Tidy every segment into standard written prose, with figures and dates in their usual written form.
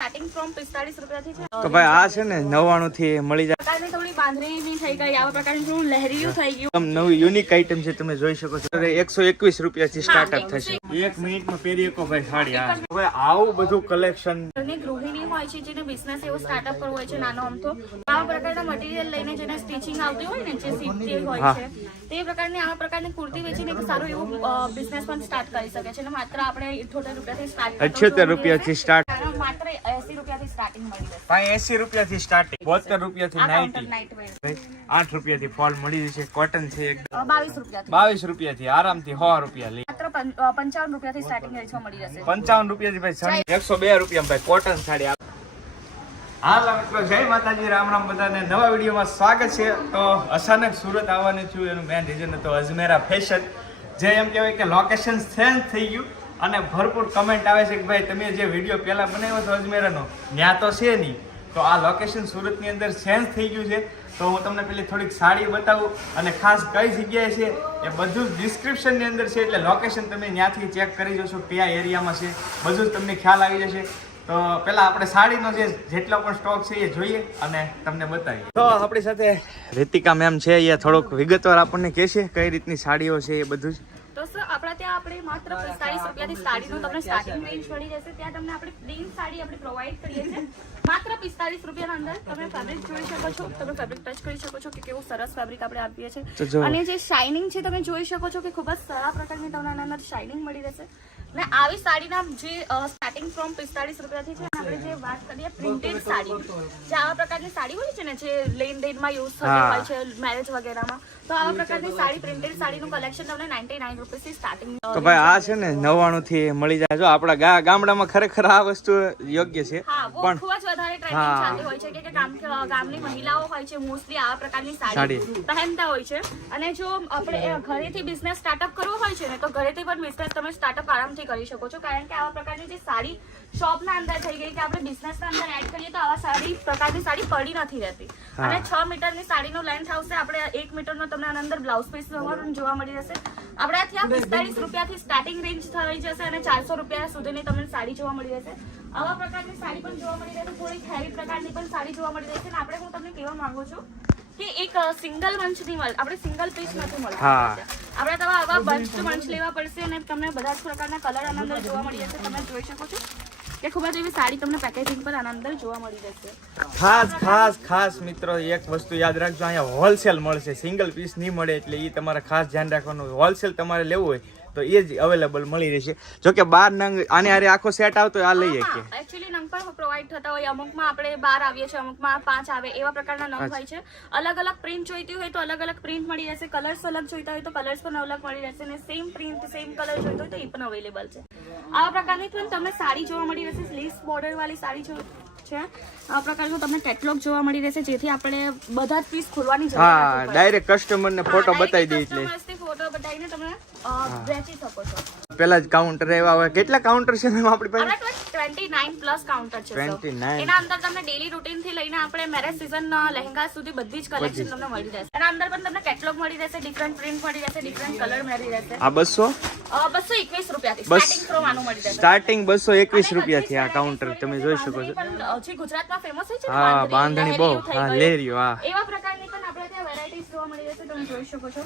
Starting from 45 રૂપિયાથી છે તો ભાઈ આ છે ને 99 થી મળી જાય. પ્રકારની થોડી બાંધણી થઈ ગઈ, આવા પ્રકારનું થોડું લહેરિયું થઈ ગયું. એકદમ નવી યુનિક આઈટમ છે, તમે જોઈ શકો છો. 121 રૂપિયાથી સ્ટાર્ટઅપ થશે. 1 મિનિટમાં પહેરી શકો ભાઈ સાડી. હવે આવું બધું કલેક્શન ગૃહિણી હોય છે જેને બિઝનેસ એવો સ્ટાર્ટઅપ કરવો હોય છે નાનો અમથો, આવા પ્રકારના મટીરિયલ લઈને જેને સ્ટિચિંગ આવતી હોય ને, જે સીવતી હોય છે તે પ્રકારની આવા પ્રકારની કુર્તી વેચીને એક સારું એવું બિઝનેસ પણ સ્ટાર્ટ કરી શકે છે. અને માત્ર આપણે 78 રૂપિયાથી સ્ટાર્ટ 78 રૂપિયાથી સ્ટાર્ટ, માત્ર 80 રૂપિયાથી સ્ટાર્ટિંગ મળી જશે. 80 રૂપિયાથી સ્ટાર્ટિંગ, 72 રૂપિયાથી નાઇટી, નાઇટ વેર 8 રૂપિયાથી ફોલ મળી જશે. કોટન છે એકદમ 22 રૂપિયાથી, 22 રૂપિયાથી આરામથી 100 રૂપિયા લે. માત્ર 55 રૂપિયાથી સ્ટાર્ટિંગ રેન્જમાં મળી જશે. 55 રૂપિયાથી ભાઈ સાડી 102 રૂપિયા ભાઈ કોટન સાડી. હાલો મિત્રો, જય માતાજી, રામ રામ બધાને. નવા વિડીયોમાં સ્વાગત છે. તો અચાનક સુરત આવવાનું છું, એનું મેન રીઝન હતો અજમેરા ફેશન. જે એમ કહેવાય કે લોકેશન ચેન્જ થઈ ગયું અને ભરપૂર કમેન્ટ આવે છે કે ભાઈ તમે જે વિડીયો પહેલા બનાવ્યો હતો અજમેરાનો ત્યાં તો છે નહીં, તો આ લોકેશન સુરતની અંદર ચેન્જ થઈ ગયું છે. તો હું તમને પેલી થોડીક સાડી બતાવું અને ખાસ કઈ જગ્યાએ છે એ બધું જ ડિસ્ક્રિપ્શનની અંદર છે, એટલે લોકેશન તમે ત્યાંથી ચેક કરી જશો કયા એરિયામાં છે, બધું જ તમને ખ્યાલ આવી જશે. તો પેલા આપણે સાડીનો જેટલો પણ સ્ટોક છે એ જોઈએ અને તમને બતાવીએ. તો આપણી સાથે રીતિકા મેમ છે, એ થોડોક વિગતવાર આપણને કહેશે કઈ રીતની સાડીઓ છે એ બધું જ. તો સર આપણા ત્યાં આપણે માત્ર 45 રૂપિયાથી સાડીનું તમને સ્ટાર્ટિંગ રેન્જ મળી જશે. ત્યાં તમને આપણે પ્લેન સાડી આપણે પ્રોવાઈડ કરીએ છીએ માત્ર 45 રૂપિયાના અંદર. તમે ફેબ્રિક જોઈ શકો છો, તમે ફેબ્રિક ટચ કરી શકો છો કે કેવું સરસ ફેબ્રિક આપણે આપીએ છીએ. અને જે શાઇનિંગ છે તમે જોઈ શકો છો કે ખૂબ જ સારા પ્રકારની તમને આના અંદર શાઇનિંગ મળી રહેશે. અને આવી સાડીના જે સ્ટાર્ટિંગ ફ્રોમ 45 રૂપિયાથી છે. આપણે જે વાત કરીએ પ્રિન્ટેડ સાડી, જે આવા પ્રકારની સાડી હોય છે ને, જે લેન દેનમાં યુઝ થતી હોય છે મેરેજ વગેરેમાં, તો આવા પ્રકારની સાડી પ્રિન્ટેડ સાડીનું કલેક્શન તમને 99 રૂપિયાથી સ્ટાર્ટિંગ. તો ભાઈ આ છે ને 99 થી મળી જાય. જો આપણા ગામડામાં ખરેખર આ વસ્તુ યોગ્ય છે, પણ ખૂબ જ વધારે ટ્રેન્ડિંગ ચાલતી હોય છે કે ગામની મહિલાઓ હોય છે મોસ્ટલી આવા પ્રકારની સાડી પહેરતા હોય છે. અને જો આપણે ઘરેથી બિઝનેસ સ્ટાર્ટઅપ કરવો હોય છે ને, તો ઘરેથી પણ બિઝનેસ તમે સ્ટાર્ટઅપ આરામથી કરી શકો છો. કારણ કે આવા પ્રકારની જે સાડી શોપના અંદર થઈ ગઈ કે આપણે બિઝનેસના અંદર એડ કરીએ તો આવા પ્રકારની સાડી પડી નથી રહેતી. અને 6 મીટરની સાડીનો લેન્થ આવશે. આપણે 1 મીટરનો તમને આના અંદર બ્લાઉઝ પીસ જોવા મળી જશે. આપણે ત્યાં 45 રૂપિયાથી સ્ટાર્ટિંગ રેન્જ થઈ જશે અને 400 રૂપિયા સુધીની તમને સાડી જોવા મળી જશે. આવા પ્રકારની સાડી પણ જોવા મળી રહેશે. થોડી હેવી પ્રકારની પણ સાડી જોવા મળી રહેશે. અને આપણે હું તમને કહેવા માંગુ છું કે એક સિંગલ મંચ ની મળે, આપણે સિંગલ પીસ નથી મળતા. આપણે તો આવા બંચ લેવા પડશે અને તમને બધા જ પ્રકારના કલર આના અંદર જોવા મળી જશે. તમે જોઈ શકો છો કે ખૂબ જ એવી સાડી તમને પેકેજિંગ પર આના અંદર જોવા મળી જશે. ખાસ મિત્રો એક વસ્તુ યાદ રાખજો, અહીંયા હોલસેલ મળશે, સિંગલ પીસ નહીં મળે. એટલે એ તમારે ખાસ ધ્યાન રાખવાનું. હોલસેલ તમારે લેવું હોય તો એ જ અવેલેબલ મળી રહેશે. જો કે 12 નંગ આને આરે આખો સેટ આવતો આ લઈએ કે એક્ચ્યુઅલી નંગ પણ પ્રોવાઈડ થતા હોય. અમુકમાં આપણે 12 આવીએ છીએ, અમુકમાં 5 આવે, એવા પ્રકારના નંગ હોય છે. અલગ અલગ પ્રિન્ટ જોઈતી હોય તો અલગ અલગ પ્રિન્ટ મળી રહેશે. કલર્સ અલગ જોઈતા હોય તો કલર્સ પણ અલગ મળી રહેશે. અને સેમ પ્રિન્ટ સેમ કલર જોઈતો હોય તો એ પણ અવેલેબલ છે. આવા પ્રકારની પણ તમને સાડી જોવા મળી રહેશે. સ્લીવ્સ બોર્ડર વાળી સાડી છે. આ પ્રકારનું તમને કેટલોગ જોવા મળી રહેશે, જેથી આપણે બધા જ પીસ ખોલવાની જરૂર નથી. ડાયરેક્ટ કસ્ટમર ને ફોટો બતાવી દે એટલે ફોટો બતાવીને તમે વેચી શકો છો. પેલા જ કાઉન્ટર એવા હોય. કેટલા કાઉન્ટર છે મેમ આપણી પાસે? 29 પ્લસ કાઉન્ટર છે. 29. એના અંદર તમને ડેલી રૂટીન થી લઈને આપણે મેરેજ સીઝન લહેંગા સુધી બધી જ કલેક્શન તમને મળી રહેશે. એના અંદર પણ તમને કેટલોગ મળી રહેશે, ડિફરન્ટ પ્રિન્ટ મળી રહેશે, ડિફરન્ટ કલર મળી રહેશે. આ 221 રૂપિયાથી સ્ટાર્ટિંગ ફ્રોમ આનું મળી રહેશે. સ્ટાર્ટિંગ 221 રૂપિયાથી આ કાઉન્ટર તમે જોઈ શકો છો. જે ગુજરાતમાં ફેમસ છે હા, બાંધણી બહુ લેરિયો. હા, એવા પ્રકારની પણ આપણે ત્યાં વેરાયટીઝ જોવા મળી રહેશે. તમે જોઈ શકો છો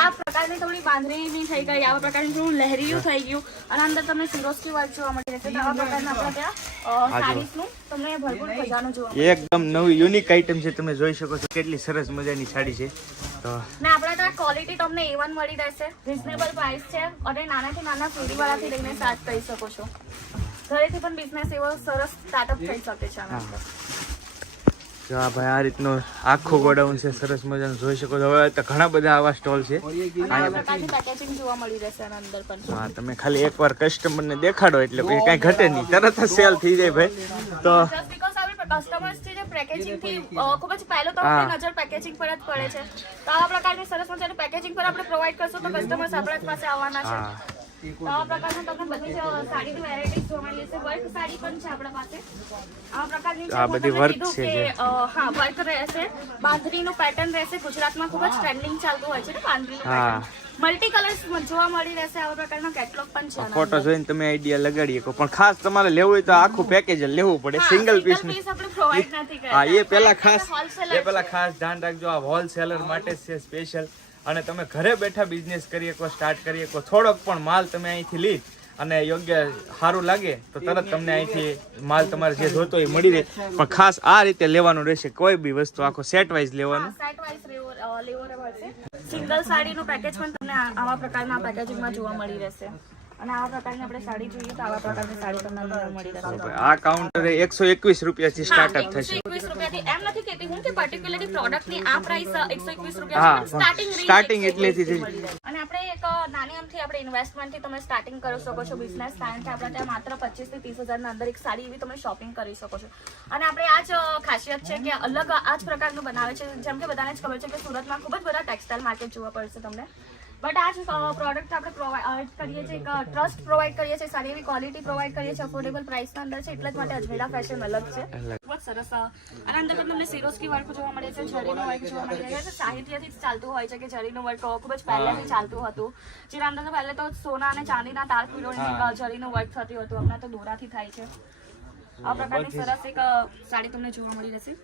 આ પ્રકારની થોડી બાંધણી થઈ ગઈ, આવા પ્રકારની થોડું લહેરિયું થઈ ગયું. અને અંદર તમને સિરોસ્કી વર્ક જોવા મળી રહેશે. આવા પ્રકારના આપણે ત્યાં સાડીઝનું તમને ભરપૂર ખજાનો જોવા મળે. એકદમ નવી યુનિક આઈટમ છે, તમે જોઈ શકો છો કેટલી સરસ મજાની સાડી છે. તો ને આપણા ત્યાં ક્વોલિટી તમને A1 મળી રહેશે. રીઝનેબલ પ્રાઇસ છે અને નાનાથી નાના ફેરીવાળાથી લઈને સ્ટાર્ટ કરી શકો છો. ઘરેથી પણ બિઝનેસ એવો સરસ સ્ટાર્ટઅપ થઈ શકે છે આના અંદર. જો આ ભાઈ આ રીતનો આખો ગોડાઉન છે, સરસ મજાનું જોઈ શકો છો. હવે તો ઘણા બધા આવા સ્ટોલ છે. આ પ્રકારની પેકેજિંગ જોવા મળી રહેશે આના અંદર પણ. હા, તમે ખાલી એકવાર કસ્ટમરને દેખાડો એટલે પછી કઈ ઘટે નહીં, તરત જ સેલ થઈ જાય ભાઈ. તો જસ્ટ બીકોઝ આપણે કસ્ટમર્સ છે જે પેકેજિંગ થી ખૂબ જ પહેલો તો આપણી નજર પેકેજિંગ પર જ પડે છે. તો આવા પ્રકારની સરસ મજાની પેકેજિંગ પર આપણે પ્રોવાઈડ કરશું તો કસ્ટમર્સ આપણા પાસે આવવાના છે. તો આવા પ્રકારના તમને બધી જ સાડીની વેરાયટીઝ જોવા મળી જશે. વર્ક સાડી પણ છે આપણા પાસે. આવા પ્રકારની આ બધી work કીધું છે કે હા વર્ક રહેશે, બાંધણીનું પેટર્ન રહેશે. ગુજરાતમાં ખૂબ જ ટ્રેન્ડિંગ ચાલતું હોય છે ને બાંધણીનું પેટર્ન. મલ્ટી કલર્સ જોવા મળી રહેશે. આવા પ્રકારનો કેટલોગ પણ છે. ફોટો જોઈને તમે આઈડિયા લગાડી શકો, પણ ખાસ તમારે લેવું હોય તો આખું પેકેજ જ લેવું પડે, સિંગલ પીસ નું. આપણે પ્રોવાઈડ નથી કરતા. હા, એ પેલા ખાસ હોલસેલર એ પેલા ખાસ ધ્યાન રાખજો, આ હોલસેલર માટે જ છે સ્પેશિયલ. અને તમે ઘરે બેઠા બિઝનેસ કરી શકો, સ્ટાર્ટ કરી શકો. થોડોક પણ માલ તમે અહીંથી લી અને યોગ્ય સારું લાગે તો તરત તમને અહીંથી માલ તમારે જે જોતો હોય મળી રહે. પણ ખાસ આ રીતે લેવાનું રહેશે, કોઈ બી વસ્તુ આખો સેટ વાઇઝ લેવાનું. સેટ વાઇઝ લેવો પડશે. સિંગલ સાડીનું પેકેજ પણ તમને આવા પ્રકારના પેકેજિંગમાં જોવા મળી રહેશે. અને આવા પ્રકારની આપણે સાડી જોઈએ તો આવા પ્રકારની સાડી તમને જોવા મળી રહેશે. આ કાઉન્ટરે 121 રૂપિયાથી સ્ટાર્ટઅપ થશે. 121 રૂપિયાથી એમ નથી કહેતી હું કે પર્ટિક્યુલરલી પ્રોડક્ટની આ પ્રાઇસ 121 રૂપિયા હા, છે, સ્ટાર્ટિંગ starting એટલેથી જ. અને આપણે એક નાની અમથી આપણે ઇન્વેસ્ટમેન્ટથી તમે સ્ટાર્ટિંગ કરી શકો છો બિઝનેસ. કારણ કે આપણે ત્યાં માત્ર 25 થી 30 હજારના અંદર એક સાડી એવી તમે શોપિંગ કરી શકો છો. અને આપણે આ જ ખાસિયત છે કે અલગ આ જ પ્રકારનું બનાવે છે. જેમ કે બધાને જ ખબર છે કે સુરતમાં ખૂબ જ બધા ટેક્સટાઇલ માર્કેટ જોવા પડશે તમને. બટ આ જ પ્રોડક્ટ આપણે પ્રોવાઈડ કરીએ છીએ, એક ટ્રસ્ટ પ્રોવાઈડ કરીએ છીએ, સારી એવી ક્વોલિટી પ્રોવાઈડ કરીએ છીએ, અફોર્ડેબલ પ્રાઇસના અંદર છે. એટલે જ માટે અજમેરા ફેશન અલગ છે. ખૂબ જ સરસ. આના અંદર પણ તમને સિરોસ્કી વર્ક જોવા મળે છે, જરીનું વર્ક જોવા મળી રહ્યું છે. સાહિત્યથી જ ચાલતું હોય છે કે જરીનું વર્ક ખૂબ જ પહેલેથી ચાલતું હતું. જેના અંદર તો પહેલે તો સોના અને ચાંદીના તાર પીળોની જરીનું વર્ક થતું હતું. હમણાં તો દોરાથી થાય છે. આ પ્રકારની સરસ એક સાડી તમને જોવા મળી રહેશે.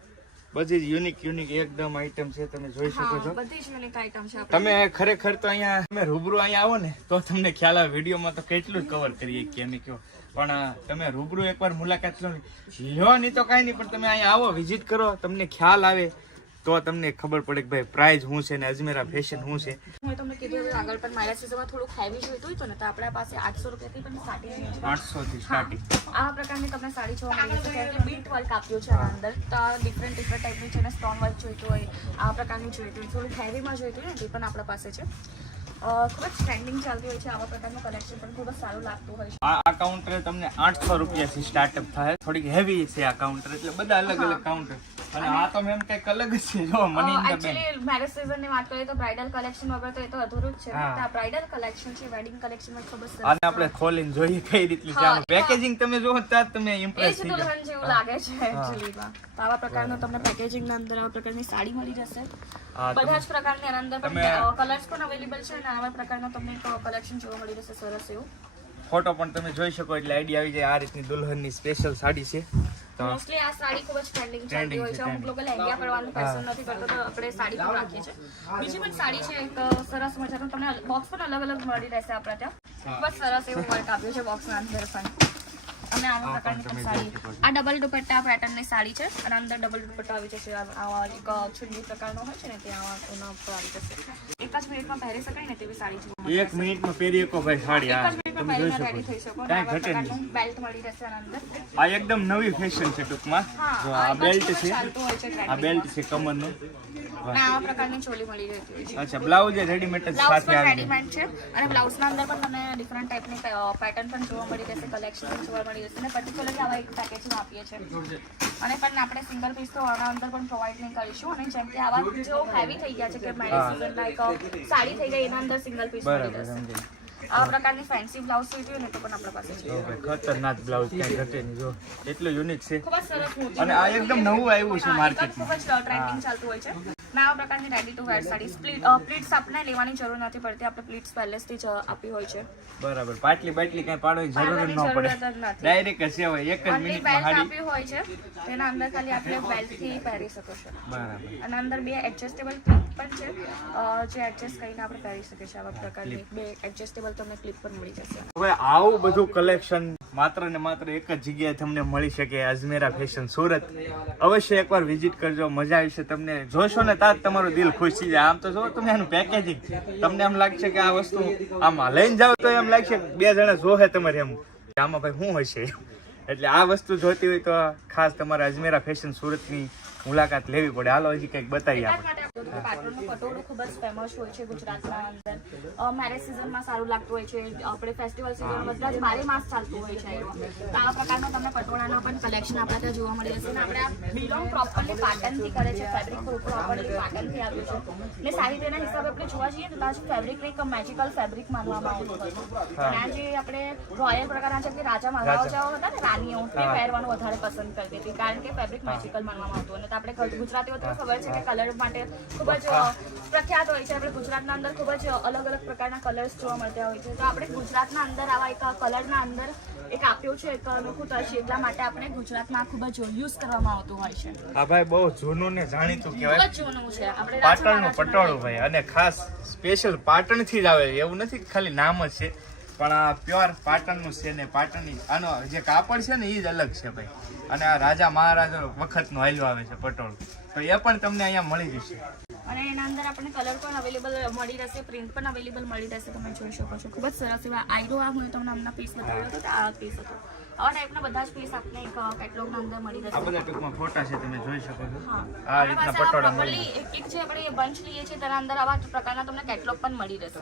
બધી જ યુનિક એકદમ આઈટમ છે, તમે જોઈ શકો છો. બધી જ યુનિક આઈટમ છે. તમે ખરેખર તો અહીંયા તમે રૂબરૂ અહીંયા આવો ને તો તમને ખ્યાલ આવે. વિડીયોમાં તો કેટલું જ કવર કરીએ કે એમ કયો, પણ તમે રૂબરૂ એકવાર મુલાકાત લો નહીં તો કાંઈ નહીં, પણ તમે અહીંયા આવો, વિઝિટ કરો, તમને ખ્યાલ આવે તો તમને ખબર પડે કે ભાઈ પ્રાઇસ શું છે ને અજમેરા ફેશન શું છે. હું તમને કીધું આગળ પણ મારા સિઝનમાં થોડુંક હેવી જોઈતું હતું ને તો આપણા પાસે 800 રૂપિયાથી પણ સ્ટાર્ટિંગ છે. 800 થી સ્ટાર્ટિંગ. આ પ્રકારની તમને સાડી જોવા મળી છે. કે બીટ વર્ક આપ્યું છે આના અંદર. તો ડિફરન્ટ ટાઈપની છે ને સ્ટોન વર્ક જોઈતું હોય, આ પ્રકારની જોઈતું હોય, થોડુંક હેવીમાં જોઈતું હોય ને તે પણ આપણા પાસે છે. ખૂબ જ ટ્રેન્ડિંગ ચાલતું હોય છે. આવા પ્રકારનું કલેક્શન પણ ખૂબ જ સારું લાગતું હોય છે. આ કાઉન્ટર તમને 800 રૂપિયાથી સ્ટાર્ટઅપ થાય. થોડીક હેવી છે આ કાઉન્ટર, એટલે બધા અલગ અલગ કાઉન્ટર. અને આ તો મેમ કંઈક અલગ જ છે. જો મની એકચ્યુઅલી મેરેજ સિઝનની વાત કરીએ તો બ્રાઇડલ કલેક્શન વગર તો એ તો અધૂરું જ છે. આ બ્રાઇડલ કલેક્શન છે, વેડિંગ કલેક્શનમાં ખૂબ જ સરસ. આને આપણે ખોલીને જોઈએ કઈ રીતનું છે. આનું પેકેજિંગ તમે જોવો તો તમે ઇમ્પ્રેસ થઈ જાવ. દુલ્હન જેવું લાગે છે એકચ્યુઅલીમાં. તો આવા પ્રકારનું તમને પેકેજિંગના અંદર આવા પ્રકારની સાડી મળી જશે. બધા જ પ્રકારની આના અંદર પણ કલર્સ પણ અવેલેબલ છે અને આવા પ્રકારનું તમને કલેક્શન જોવા મળી જશે સરસ એવું. ફોટો પણ તમે જોઈ શકો એટલે આઈડિયા આવી જાય. આ રીતની દુલ્હનની સ્પેશિયલ સાડી છે. મોસ્ટલી આ સાડી ખૂબ જ ટ્રેન્ડિંગ ચાલતી હોય છે. અમુક લોકો લહેંગા પડવાનું પસંદ નથી કરતો તો આપણે સાડી પણ રાખીએ છીએ. બીજી પણ સાડી છે એક સરસ મજાનું. તમને બોક્સ પણ અલગ અલગ મળી રહેશે આપણા ત્યાં. ખૂબ જ સરસ એવું વર્ક આપ્યું છે બોક્સના અંદર પણ. અને આવા પ્રકારની પણ સાડી, આ ડબલ દુપટ્ટા પેટર્નની સાડી છે અને અંદર ડબલ દુપટ્ટા આવી જશે. આવા એક ચુન્ની પ્રકારનો હોય છે ને તે આવા એના ઉપર આવી જશે. એક જ મિનિટમાં પહેરી શકાય ને તેવી સાડી છે. એક મિનિટમાં પહેરી શકો ભાઈ સાડી. આ તમે જોઈ શકો રેડી થઈ શકો. કાંઈ ઘટે નહીં. બેલ્ટ મળી રહેશે આના અંદર. આ એકદમ નવી ફેશન છે ટૂંકમાં. જો આ બેલ્ટ છે, ચાલતું હોય છે. આ બેલ્ટ છે કમરનું. અને આવા પ્રકારની ચોલી મળી રહેતી હોય છે. અચ્છા, બ્લાઉઝ એ રેડીમેડ જ બ્લાઉઝ સાથે પણ આવે. રેડીમેડ છે અને બ્લાઉઝના અંદર પણ તમને ડિફરન્ટ ટાઈપની પેટર્ન પણ જોવા મળી રહેશે, કલેક્શન પણ જોવા મળી રહેશે. અને પર્ટિક્યુલરલી આવા એક પેકેજમાં આપીએ છીએ. અને પણ આપણે સિંગલ પીસ તો આના અંદર પણ પ્રોવાઈડ નહીં કરીશું. અને જેમ કે આવા જો હેવી થઈ ગયા છે કે મેરેજ સિઝનના એક સાડી થઈ ગઈ એના અંદર સિંગલ પીસ મળી રહેશે. આ પ્રકારની ફેન્સી બ્લાઉઝ જોઈતી હોય ને તો પણ આપણા પાસે છે. ખતરનાક બ્લાઉઝ ક્યાંય ઘટે નહીં. જો એટલું યુનિક છે ખૂબ જ સરસ મોટી. અને આ એકદમ નવું આવ્યું છે માર્કેટમાં. ખૂબ જ ટ્રેન્ડિંગ ચાલતું હોય છે. ના આ પ્રકારની ready to wear sari pleats આપણે લેવાની જરૂર નથી પડતી. આપણે પ્લીટ્સ પહેલેથી જ આપી હોય છે. બરાબર, પાટલી બાટલી કઈ પાડવાની જરૂર જ ન પડે. ડાયરેક્ટ જ હોય એક જ મિનિટમાં બેલ્ટ હાડી. આપી હોય છે તેના અંદર ખાલી આપણે બેલ્ટ થી પહેરી શકો છો. બરાબર. અને અંદર બે એડજસ્ટેબલ ક્લિપ પણ છે જે એડજસ્ટ કરીને આપણે પહેરી શકીએ છીએ. આવા પ્રકારની બે એડજસ્ટેબલ તમને ક્લિપ પણ મળી જશે. હવે આવું બધું કલેક્શન માત્ર ને માત્ર એક જ જગ્યાએ તમને મળી શકે, અજમેરા ફેશન સુરત. અવશ્ય એકવાર વિઝિટ કરજો, મજા આવશે. તમને જોશો ને તાજ તમારું દિલ ખુશ થઈ જાય. આમ તો જો તમે એનું પેકેજિંગ, તમને એમ લાગશે કે આ વસ્તુ આમાં લઈને જાવ તો એમ લાગશે બે જણા જોહે તમારે એમ આમાં ભાઈ શું હશે. એટલે આ વસ્તુ જોતી હોય તો ખાસ તમારે અજમેરા ફેશન સુરતની મુલાકાત લેવી પડે. હાલો હજી કંઈક બતાવી આપણે. પાટણનું પટોળું ખૂબ જ ફેમસ હોય છે ગુજરાતના અંદર. મેરેજ સિઝનમાં સારું લાગતું હોય છે, આપણે ફેસ્ટિવલ સિઝન બધા જ 12 માસ ચાલતું હોય છે. તો આવા પ્રકારના તમને પટોળાના પણ કલેક્શન આપણે ત્યાં જોવા મળી જશે. અને આપણે આ બિલોંગ પ્રોપરલી પાટણથી કરે છે, ફેબ્રિક પ્રોપરલી પાટણથી આવ્યું છે. ને સાહિત્યના હિસાબે આપણે જોવા જઈએ તો આ ફેબ્રિક એક મેજિકલ ફેબ્રિક માનવામાં આવતું હતું. અને આ જે આપણે રોયલ પ્રકારના જેમ કે રાજા મહારાજાઓ હતા ને, રાણીઓ, તે પહેરવાનું વધારે પસંદ કરતી હતી, કારણ કે ફેબ્રિક મેજિકલ માનવામાં આવતું. અને તો આપણે ગુજરાતીઓ તો ખબર છે કે કલર માટે ખૂબ જ પ્રખ્યાત હોય છે. આપણે ગુજરાતના અંદર ખૂબ જ અલગ અલગ પ્રકારના કલર્સ જોવા મળતા હોય છે. તો આપણે ગુજરાતના અંદર આવા એક કલરના અંદર એક આપ્યું છે એક અનોખું ટચ, એટલા માટે આપણે ગુજરાતમાં ખૂબ જ યુઝ કરવામાં આવતું હોય છે. આ ભાઈ બહુ જૂનું ને જાણીતું ખૂબ કહેવાય, જ જૂનું છે. આપણે પાટણનું પટોળું ભાઈ, અને ખાસ સ્પેશિયલ પાટણથી જ આવે, એવું નથી ખાલી નામ જ છે, પણ આ પ્યોર પાટણનું છે. ને પાટણની આનો જે કાપડ છે ને એ જ અલગ છે ભાઈ. અને આ રાજા મહારાજા વખતનું હાલ્યું આવે છે પટોળું, તો એ પણ તમને અહીંયા મળી જશે. અને એના અંદર આપણને કલર પણ અવેલેબલ મળી રહેશે, પ્રિન્ટ પણ અવેલેબલ મળી રહેશે. તમે જોઈ શકો છો ખૂબ જ સરસ એવા આયરો. આ હું તમને હમણાં પીસ બતાવ્યો હતો, આ પીસ હતો. આવા ટાઈપના બધા જ પીસ આપણે એક કેટલોગના અંદર મળી રહેશે. આ બધા ટૂંકમાં ફોટા છે, તમે જોઈ શકો છો. હા, આ રીતના પટોળા પ્રોપરલી એક જે આપણે બંચ લઈએ છીએ તેના અંદર આવા પ્રકારના તમને કેટલોગ પણ મળી રહેશે.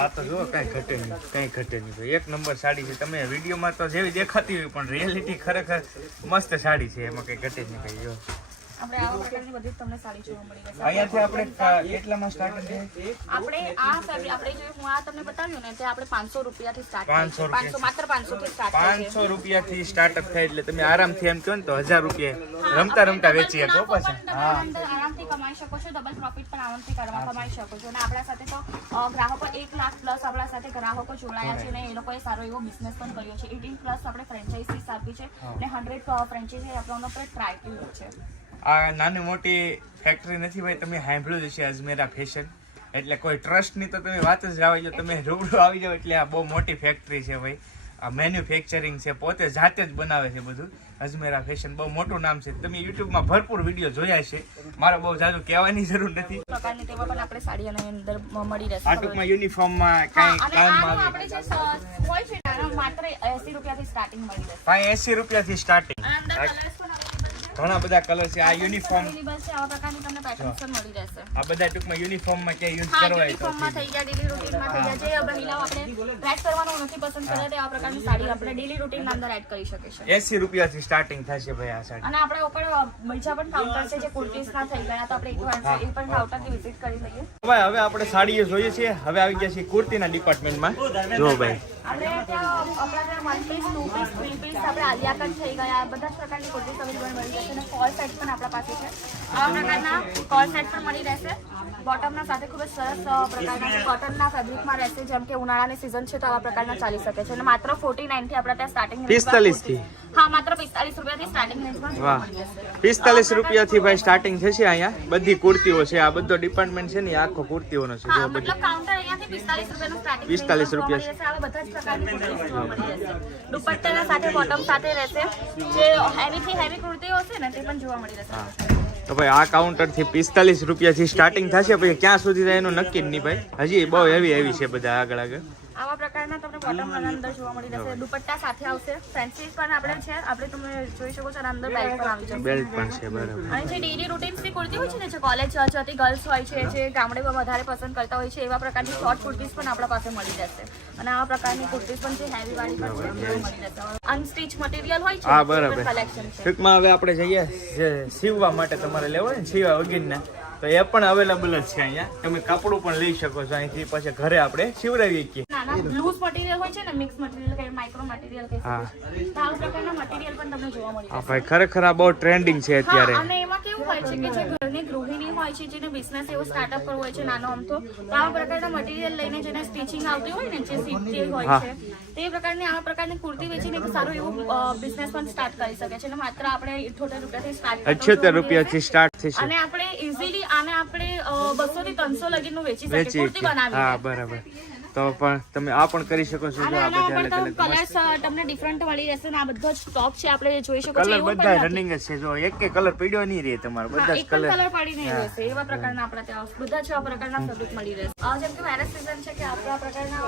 આ તો જો કઈ ઘટે નહીં ભાઈ, એક નંબર સાડી છે. તમે વિડીયોમાં તો જેવી દેખાતી હોય પણ રિયાલિટી ખરેખર મસ્ત સાડી છે, એમાં કઈ ઘટે જ નહીં કઈ. જો આપણે આવા પ્રકારની બધી તમને સાડી જોવા મળી રહેશે. અહીંયાથી આપણે કેટલામાં સ્ટાર્ટિંગ છે? આપણે આ ફેબ્રિક આપણે જે હું આ તમને બતાવ્યું ને તે આપણે 500 રૂપિયાથી સ્ટાર્ટ 500 થાય છે. 500 માત્ર 500 થી સ્ટાર્ટ થાય છે. 500 રૂપિયાથી સ્ટાર્ટઅપ થાય એટલે તમે આરામથી એમ કહો ને તો 1000 રૂપિયા રમતા વેચી શકો પછી. હા, આરામથી કમાઈ શકો છો, ડબલ પ્રોફિટ પણ આરામથી કમાઈ શકો છો. અને આપણા સાથે તો ગ્રાહકો 1 લાખ પ્લસ આપણા સાથે ગ્રાહકો જોડાયા છે, અને એ લોકોએ સારો એવો બિઝનેસ પણ કર્યો છે. 18 પ્લસ આપણે ફ્રેન્ચાઇઝીસ આપી છે, અને 100 ફ્રેન્ચાઇઝી આપણો પર ટ્રાય કર્યું છે. આ નાની મોટી ફેક્ટરી નથી ભાઈ, તમે સાંભળ્યું જ છે અજમેરા ફેશન, એટલે કોઈ ટ્રસ્ટની તો તમે વાત જ આવી જાઓ, તમે રૂબરૂ આવી જાઓ એટલે આ બહુ મોટી ફેક્ટરી છે ભાઈ. આ મેન્યુફેક્ચરિંગ છે, પોતે જાતે જ બનાવે છે બધું. અજમેરા ફેશન બહુ મોટું નામ છે, તમે યુટ્યુબમાં ભરપૂર વિડીયો જોયા છે, મારે બહુ જાજુ કહેવાની જરૂર નથી. પ્રકારની તેમાં પણ આપણે સાડીઓની અંદર મળી રહેશે. આ ટૂંકમાં યુનિફોર્મમાં કઈ કામમાં આપણે જે હોય છે ને માત્ર 80 રૂપિયાથી સ્ટાર્ટિંગ મળી રહેશે. 80 રૂપિયાથી સ્ટાર્ટિંગ. અંદર કલર્સ પણ ઘણા બધા કલર છે. આ યુનિફોર્મ અવેલેબલ છે, આવા પ્રકારની તમને પેટર્ન્સ પણ મળી રહેશે. આ બધા ટૂંકમાં યુનિફોર્મમાં કે યુઝ હા, કરવા યુનિફોર્મમાં થઈ ગયા, ડેલી રૂટીનમાં થઈ ગયા. જે મહિલાઓ આપણે ટ્રેક કરવાનું નથી પસંદ કરે તે આ પ્રકારની સાડી આપણે ડેલી રૂટીનના અંદર એડ કરી શકે છે. 80 રૂપિયાથી સ્ટાર્ટિંગ થશે ભાઈ આ સાડી. અને આપણે ઉપર બીજા પણ કાઉન્ટર છે જે કુર્તીઝના થઈ ગયા, તો આપણે એકવાર એ પણ કાઉન્ટરથી વિઝિટ કરી લઈએ. હવે આપણે સાડીઓ જોઈએ છીએ. હવે આવી ગયા છીએ કુર્તીના ડિપાર્ટમેન્ટમાં. જો ભાઈ આપણે ત્યાં આપણા ત્યાં 1 પીસ 2 પીસ 3 પીસ આપણે આલિયા કટ થઈ ગયા, બધા જ પ્રકારની કુર્તીઝ અવેલેબલ મળી જશે. અને કોલ સેટ પણ આપણા પાસે છે, આવા પ્રકારના કોલ સેટ પણ મળી રહેશે. બોટમના સાથે ખૂબ જ સરસ પ્રકારના કોટનના ફેબ્રિકમાં રહેશે, જેમ કે ઉનાળાની સિઝન છે તો આવા પ્રકારના ચાલી શકે છે. અને માત્ર 49 થી આપણા ત્યાં સ્ટાર્ટિંગ 45 થી. હા, માત્ર 45 રૂપિયાથી સ્ટાર્ટિંગ રેન્જમાં જોવા મળી જશે. 45 રૂપિયાથી ભાઈ સ્ટાર્ટિંગ થશે. અહીંયા બધી કુર્તીઓ છે, આ બધો ડિપાર્ટમેન્ટ છે ને એ આખો કુર્તીઓનો છે. હા, જો બધી મતલબ કાઉન્ટર અહીંયાથી 45 રૂપિયાનું સ્ટાર્ટિંગ 45 રૂપિયા રહેશે. આવા બધા જ પ્રકારની કુર્તીઝ જોવા મળી રહેશે. દુપટ્ટાના સાથે બોટમ સાથે રહેશે. જે હેવીથી હેવી કુર્તીઓ હશે ને તે પણ જોવા મળી રહેશે. તો ભાઈ આ કાઉન્ટર થી 45 રૂપિયાથી સ્ટાર્ટિંગ થશે. પછી ક્યાં સુધી થાય એનું નક્કી જ નહીં ભાઈ, હજી બહુ હેવી છે બધા આગળ. આવા પ્રકારના તમને બોટમ અંદર જોવા મળી રહેશે. દુપટ્ટા સાથે આવશે. ફેન્સીસ પણ આપણે છે, આપણે તમે જોઈ શકો છો. અંદર બેલ્ટ પણ આવી જશે. બેલ્ટ પણ છે, બરાબર. અને જે ડેલી રૂટીન્સની કુર્તી હોય છે ને, જે કોલેજ જતી ગર્લ્સ હોય છે, જે ગામડેમાં વધારે પસંદ કરતા હોય છે, એવા પ્રકારની શોર્ટ કુર્તીઝ પણ આપણા પાસે મળી રહેશે. અને આવા પ્રકારની કુર્તીઝ પણ છે, હેવી વાળી પણ છે, મળી રહેશે. અનસ્ટિચ મટીરિયલ હોય છે, હા, બરાબર. કલેક્શન છે. ટૂંકમાં હવે આપણે જઈએ સીવવા માટે, તમારે લેવો હોય ને સીવા વગીરના, તો એ પણ અવેલેબલ જ છે અહીંયા. તમે કપડું પણ લઈ શકો છો અહીંથી, પછી ઘરે આપણે સીવડાવીએ છીએ. નાના લૂઝ મટીરિયલ હોય છે ને, મિક્સ મટીરિયલ કે માઇક્રો મટીરિયલ કે હા, તો આવા પ્રકારના મટીરિયલ પણ તમને જોવા મળી હા જશે. ભાઈ ખરેખર આ બહુ ટ્રેન્ડિંગ છે અત્યારે. હા, અને એમાં કેવું હોય છે કે જે ઘરની ગૃહિણી હોય છે, જેને બિઝનેસ એવો સ્ટાર્ટઅપ કરવો હોય છે નાનો અમથો, તો આવા પ્રકારના મટીરિયલ લઈને જેને સ્ટિચિંગ આવતી હોય ને, જે સીવતી હોય છે, તે પ્રકારની આવા પ્રકારની કુર્તી વેચીને એક સારું એવું બિઝનેસ પણ સ્ટાર્ટ કરી શકે છે. અને માત્ર આપણે 78 રૂપિયાથી સ્ટાર્ટ 78 રૂપિયાથી સ્ટાર્ટ થશે. અને આપણે ઇઝીલી આને આપણે 200 થી 300 લગીનું વેચી શકીએ, કુર્તી બનાવી. હા, બરાબર. તો પણ તમે આ પણ કરી શકો છો. અને જો આ આના બધા ઉપર અલગ તો અલગ કલર્સ તમને ડિફરન્ટ મળી રહેશે ને આ બધો જ સ્ટોક છે આપણે જોઈ શકો છો કલર એવું બધા પણ રનિંગ જ છે. જો એક કે કલર પીડ્યો નહીં રહે તમારો, બધા જ એક પણ કલર. કલર પડી નહીં રહેશે એવા પ્રકારના આપણા ત્યાં બધા જ પ્રકારના ફેબ્રિક મળી રહેશે. જેમ કે મેરેજ સિઝન છે કે આપણા પ્રકારના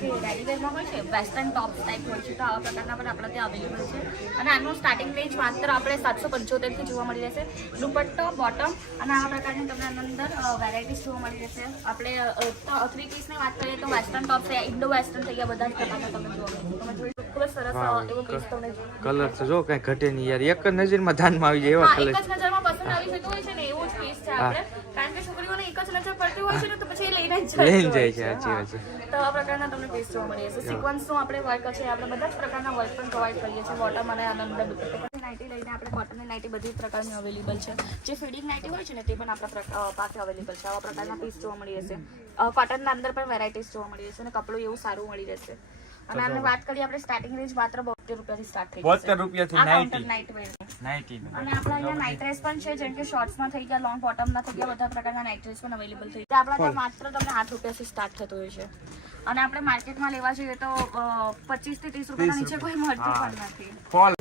જે રેડીવેરમાં હોય છે વેસ્ટર્ન ટોપ ટાઈપ હોય છે તો આવા પ્રકારના પણ આપણા ત્યાં અવેલેબલ છે. અને આનું સ્ટાર્ટિંગ રેન્જ માત્ર આપણે 775 થી જોવા મળી રહેશે. દુપટ્ટો બોટમ અને આવા પ્રકારની તમને આની અંદર વેરાયટીઝ જોવા મળી રહેશે. આપણે 3 પીસની વાત કરીએ તો વેસ્ટર્ન ટોપ છે, ઇન્ડો વેસ્ટર્ન થઈ ગયા, બધા જ પ્રકારના તમને જોવા મળશે. તમે જોઈ ખૂબ જ સરસ એવો પીસ તમને કલર તો જો કઈ ઘટે નહીં યાર, એક જ નજરમાં ધ્યાનમાં આવી જાય એવા કલર. એક જ નજરમાં પસંદ આવી જતું હોય છે ને એવું જ પીસ છે આપણે. કારણ કે છોકરીઓને એક જ નજર પડતી હોય છે ને તો પછી એ લઈને જ લઈને જાય છે. સાચી વાત છે. તો આ પ્રકારના તમને પીસ જોવા મળી જશે. સિક્વન્સનું આપણે વર્ક છે, આપણે બધા જ પ્રકારના વર્ક પણ પ્રોવાઈડ કરીએ છીએ. બોટમ અને આના અંદર દુપટ્ટો નાઇટી લઈને આપણે કોટનની નાઇટી બધી પ્રકારની અવેલેબલ છે. જે ફીડિંગ નાઇટી હોય છે ને તે પણ આપણા પાસે અવેલેબલ છે. આવા પ્રકારના પીસ જોવા મળી જશે. કોટનના અંદર પણ વેરાયટીઝ જોવા મળી જશે અને કપડું એવું સારું મળી રહેશે. અને આને વાત કરીએ આપણે સ્ટાર્ટિંગ રેન્જ માત્ર 72 રૂપિયાથી સ્ટાર્ટ થઈ જશે. 72 રૂપિયાથી નાઇટી. નાઇટ વેર નાઇટી. અને આપણા અહીંયા નાઇટ ડ્રેસ પણ છે, જેમ કે શોર્ટ્સમાં થઈ ગયા, લોંગ બોટમના થઈ ગયા, બધા પ્રકારના નાઇટ ડ્રેસ પણ અવેલેબલ થઈ ગયા. આપણા ત્યાં માત્ર તમને 8 રૂપિયાથી સ્ટાર્ટ થતો હોય છે. અને આપણે માર્કેટમાં લેવા જઈએ તો 25 થી 30 રૂપિયાના નીચે કોઈ મળતું પણ નથી. ફોલ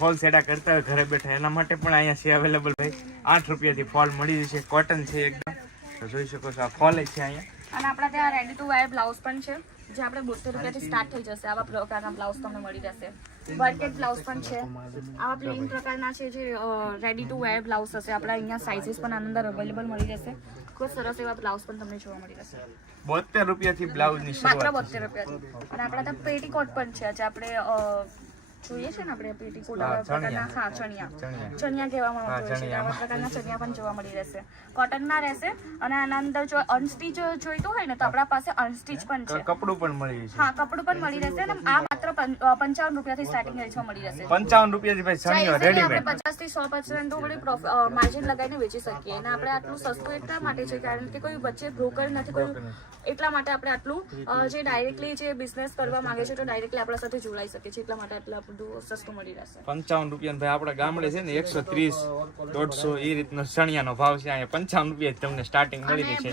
ફોલ સેડા કરતા હોય ઘરે બેઠા એના માટે પણ અહીંયા છે અવેલેબલ ભાઈ. 8 રૂપિયાથી ફોલ મળી જશે. કોટન છે એકદમ, તો જોઈ શકો છો આ ફોલ છે અહીંયા. અને આપણા ત્યાં રેડી ટુ વેર બ્લાઉઝ પણ છે, જે આપણે 72 રૂપિયાથી સ્ટાર્ટ થઈ જશે. આવા પ્રકારના બ્લાઉઝ તમને મળી જશે. વર્કેડ બ્લાઉઝ પણ છે. આવા પ્લેન પ્રકારના છે જે રેડી ટુ વેર બ્લાઉઝ હશે. આપણા અહીંયા સાઇઝીસ પણ આની અંદર અવેલેબલ મળી જશે. ખૂબ સરસ એવા બ્લાઉઝ પણ તમને જોવા મળી જશે. 72 રૂપિયાથી બ્લાઉઝની માત્ર શરૂઆત. 72 રૂપિયાથી. અને આપણા ત્યાં પેટીકોટ પણ છે, જે આપણે જોઈએ છે ને આપણે પેટીકોટ આવા પ્રકારના. હા, ચણિયા કહેવામાં આવતું હોય છે. આવા પ્રકારના ચણિયા પણ જોવા મળી રહેશે. કોટનના રહેશે. અને આના અંદર જો અનસ્ટીચ જોઈતું હોય ને તો આપણા પાસે અનસ્ટીચ પણ છે. કપડું પણ મળી જશે. હા, કપડું પણ મળી રહેશે. અને આ માત્ર 55 રૂપિયાથી સ્ટાર્ટિંગ રેન્જમાં મળી રહેશે. 55 રૂપિયાથી ભાઈ ચણિયો રેડીમેડ. આપણે 50 થી 100% થોડી માર્જિન લગાવીને વેચી શકીએ. અને આપણે આટલું સસ્તું એટલા માટે છે કારણ કે કોઈ વચ્ચે બ્રોકર નથી, કોઈ એટલા માટે આપણે આટલું જે ડાયરેક્ટલી જે બિઝનેસ કરવા માંગે છે તો ડાયરેક્ટલી આપણા સાથે જોડાઈ શકે છે. એટલા માટે આટલા બધું સસ્તું મળી રહેશે. 55 રૂપિયા ભાઈ આપણા ગામડે છે ને 130 150 એ રીતનો ચણિયાનો ભાવ છે. અહીંયા 55 રૂપિયા તમને સ્ટાર્ટિંગ મળી અને રહેશે.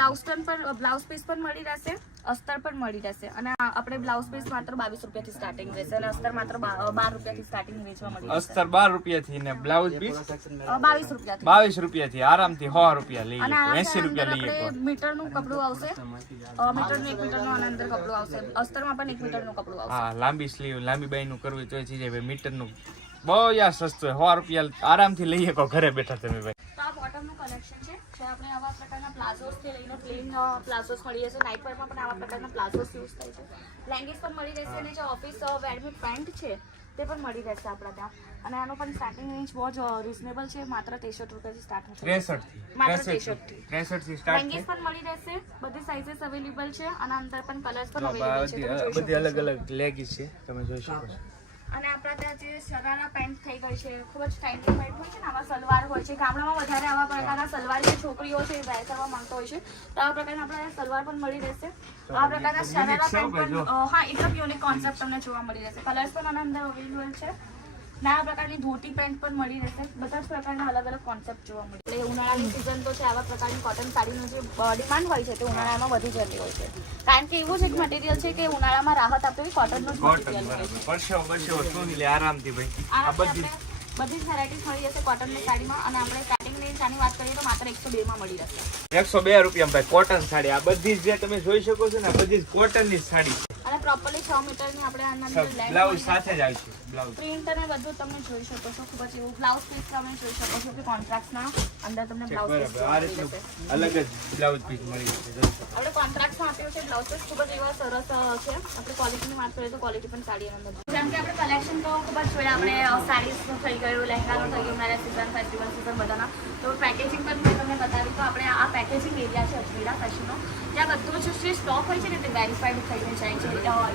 બ્લાઉઝ પીસ પણ મળી રહેશે, અસ્તર પણ મળી રહેશે. અને આપણે બ્લાઉઝ પીસ માત્ર 22 રૂપિયાથી સ્ટાર્ટિંગ રહેશે અને અસ્તર માત્ર 12 રૂપિયાથી સ્ટાર્ટિંગ વેચવા મળી રહેશે. અસ્તર 12 રૂપિયાથી ને બ્લાઉઝ પીસ 22 રૂપિયાથી. 22 રૂપિયાથી આરામથી 100 રૂપિયા લઈએ, અને 80 રૂપિયા લઈએ. આપણે મીટરનું કપડું આવશે. મીટરનું 1 મીટરનું આના અંદર કપડું આવશે. અસ્તરમાં પણ 1 મીટરનું કપડું આવશે. હા, લાંબી સ્લીવ લાંબી બાઈનું કરવું હોય તો એ ચીજ ભાઈ મીટરનું બહુ યાર સસ્તું 100 રૂપિયા આરામથી લઈ શકો ઘરે બેઠા તમે ભાઈ. તો આ બોટમનું કલેક્શન છે. જે આપણે આવા પ્રકારના પ્લાઝોસ થી લઈને પ્લેન પ્લાઝોસ મળી જશે. નાઇટ વેરમાં પણ આવા પ્રકારના પ્લાઝોસ યુઝ થાય છે. લેંગીસ પણ મળી રહેશે અને જે ઓફિસ વેરની પેન્ટ છે તે પણ મળી રહેશે આપણા ત્યાં. અને આનો પણ સ્ટાર્ટિંગ રેન્જ બહુ જ રીઝનેબલ છે. માત્ર 63 રૂપિયાથી સ્ટાર્ટ થશે. 63 માત્ર 63 થી સ્ટાર્ટ લેંગીસ પણ મળી રહેશે. બધી સાઇઝીસ અવેલેબલ છે અને અંદર પણ કલર્સ પણ અવેલેબલ છે. તમે જોઈ બધી શકો અલગ છો. અલગ લેગીસ છે, તમે જોઈ શકો છો. અને આપણા ત્યાં જે શરારા પેન્ટ થઈ ગઈ છે, ખૂબ જ સ્ટાઇલિશ પેન્ટ હોય છે ને, આવા સલવાર હોય છે. ગામડામાં વધારે આવા પ્રકારના સલવાર જે છોકરીઓ છે એ વેર કરવા માંગતો હોય છે, તો આવા પ્રકારના આપણે સલવાર પણ મળી રહેશે. આ પ્રકારના શરારા પેન્ટ પણ હા એકદમ યુનિક કોન્સેપ્ટ તમને જોવા મળી રહેશે. કલર્સ પણ આના અંદર અવેલેબલ છે. ના આ પ્રકારની ધોતી પેન્ટ પણ મળી રહેશે. બધા જ પ્રકારના અલગ અલગ કોન્સેપ્ટ જોવા મળે. એટલે ઉનાળાની સિઝન તો છે, આવા પ્રકારની કોટન સાડીનું જે ડિમાન્ડ હોય છે તે ઉનાળામાં વધી જતી હોય છે. કારણ કે એવું જ એક મટીરિયલ છે કે ઉનાળામાં રાહત આપે એવી કોટનનું જ મટીરિયલ હોય છે. પરસેવો શું લે આરામથી ભાઈ. આ બધી બધી જ વેરાયટીઝ મળી જશે કોટનની સાડીમાં. અને આપણે સ્ટાર્ટિંગ રેન્જ આની વાત કરીએ તો માત્ર 102 માં મળી રહેશે. 102 રૂપિયા ભાઈ કોટન સાડી. આ બધી જે તમે જોઈ શકો છો ને આ બધી કોટનની સાડી છે. અને પ્રોપરલી 6 મીટરની આપણે આના અંદર બ્લાઉઝ સાથે જ આવશે. બ્લાઉઝ પ્રિન્ટ અને બધું તમે જોઈ શકો છો. ખૂબ જ એવું બ્લાઉઝ પીસ તમે જોઈ શકો છો કે કોન્ટ્રાક્ટના અંદર તમને બ્લાઉઝ પીસ બરાબર આ રીતનું અલગ જ બ્લાઉઝ પીસ મળી જશે. જોઈ શકો. આપણે કોન્ટ્રાક્ટમાં આપ્યું છે બ્લાઉઝ પીસ. ખૂબ જ એવા સરસ છે. આપણે ક્વોલિટીની વાત કરીએ તો ક્વોલિટી પણ સારી એના અંદર. જેમ કે આપણે કલેક્શન તો ખૂબ જ જોયા. આપણે સાડીઝનું થઈ ગયું, લહેંગાનું થઈ ગયું, મેરેજ સિઝન, ફેસ્ટિવલ સિઝન બધાના. તો પેકેજિંગ પણ મેં તમને બતાવી. તો આપણે આ પેકેજિંગ એરિયા છે અજમેરા ફેશનનો. ત્યાં બધું જ જે સ્ટોક હોય છે ને તે વેરીફાઈડ થઈને જાય છે,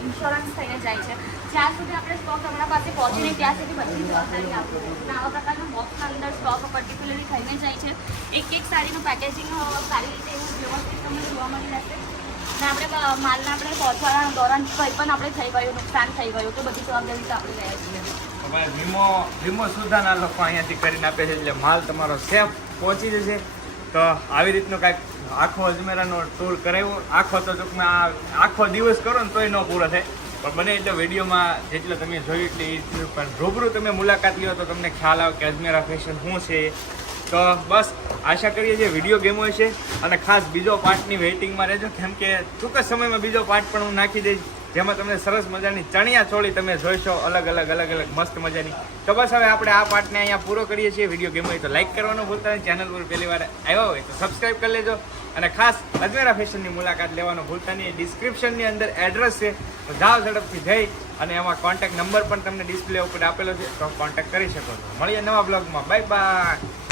ઇન્સ્યોરન્સ થઈને જાય છે. જ્યાં સુધી આપણે સ્ટોક તમારા પાસે પહોંચે નહીં ત્યાં સુધી બધી જવાબદારી આપવું. અને આવા પ્રકારના બોક્સના અંદર સ્ટોક પર્ટિક્યુલરલી થઈને જાય છે. એક સાડીનું પેકેજિંગ સારી રીતે એવું વ્યવસ્થિત તમને જોવા મળી રહેશે. અને આપણે માલને આપણે પહોંચવાના દોરાન કંઈ પણ આપણે થઈ ગયું, નુકસાન થઈ ગયું તો બધી જવાબદારી તો આપણે રહ્યા છીએ. વીમો સુધાના લોકો અહીંયાથી કરીને આપે છે એટલે માલ તમારો સેફ પહોંચી જશે. તો આવી રીતનું કાંઈક આખો અજમેરાનો ટૂર કરાવ્યો. આખો તો ટૂંકમાં આખો દિવસ કરો ને તોય ન પૂરો થાય, પણ બને એટલે વિડીયોમાં જેટલો તમે જોયું એટલે એ થયું. પણ રૂબરૂ તમે મુલાકાત લ્યો તો તમને ખ્યાલ આવે કે અજમેરા ફેશન શું છે. તો બસ આશા કરીએ છીએ વિડીયો ગેમ હોય છે, અને ખાસ બીજો પાર્ટની વેઇટિંગમાં રહેજો, કેમ કે ટૂંક જ સમયમાં બીજો પાર્ટ પણ હું નાખી દઈશ, જેમાં તમને સરસ મજાની ચણિયા ચોળી તમે જોઈશો અલગ અલગ મસ્ત મજાની. તો બસ હવે આપણે આ પાર્ટને અહીંયા પૂરો કરીએ છીએ. વિડીયો ગેમ હોય તો લાઈક કરવાનું ભૂલતા નહીં, ચેનલ પર પહેલી વાર આવ્યા હોય તો સબસ્ક્રાઈબ કરી લેજો, અને ખાસ અજમેરા ફેશનની મુલાકાત લેવાનું ભૂલતા નહીં. ડિસ્ક્રિપ્શનની અંદર એડ્રેસ છે, તો જાઓ ઝડપથી જઈ, અને એમાં કોન્ટેક્ટ નંબર પણ તમને ડિસ્પ્લે ઉપર આપેલો છે, તો કોન્ટેક્ટ કરી શકો છો. મળીએ નવા બ્લોગમાં. Bye bye.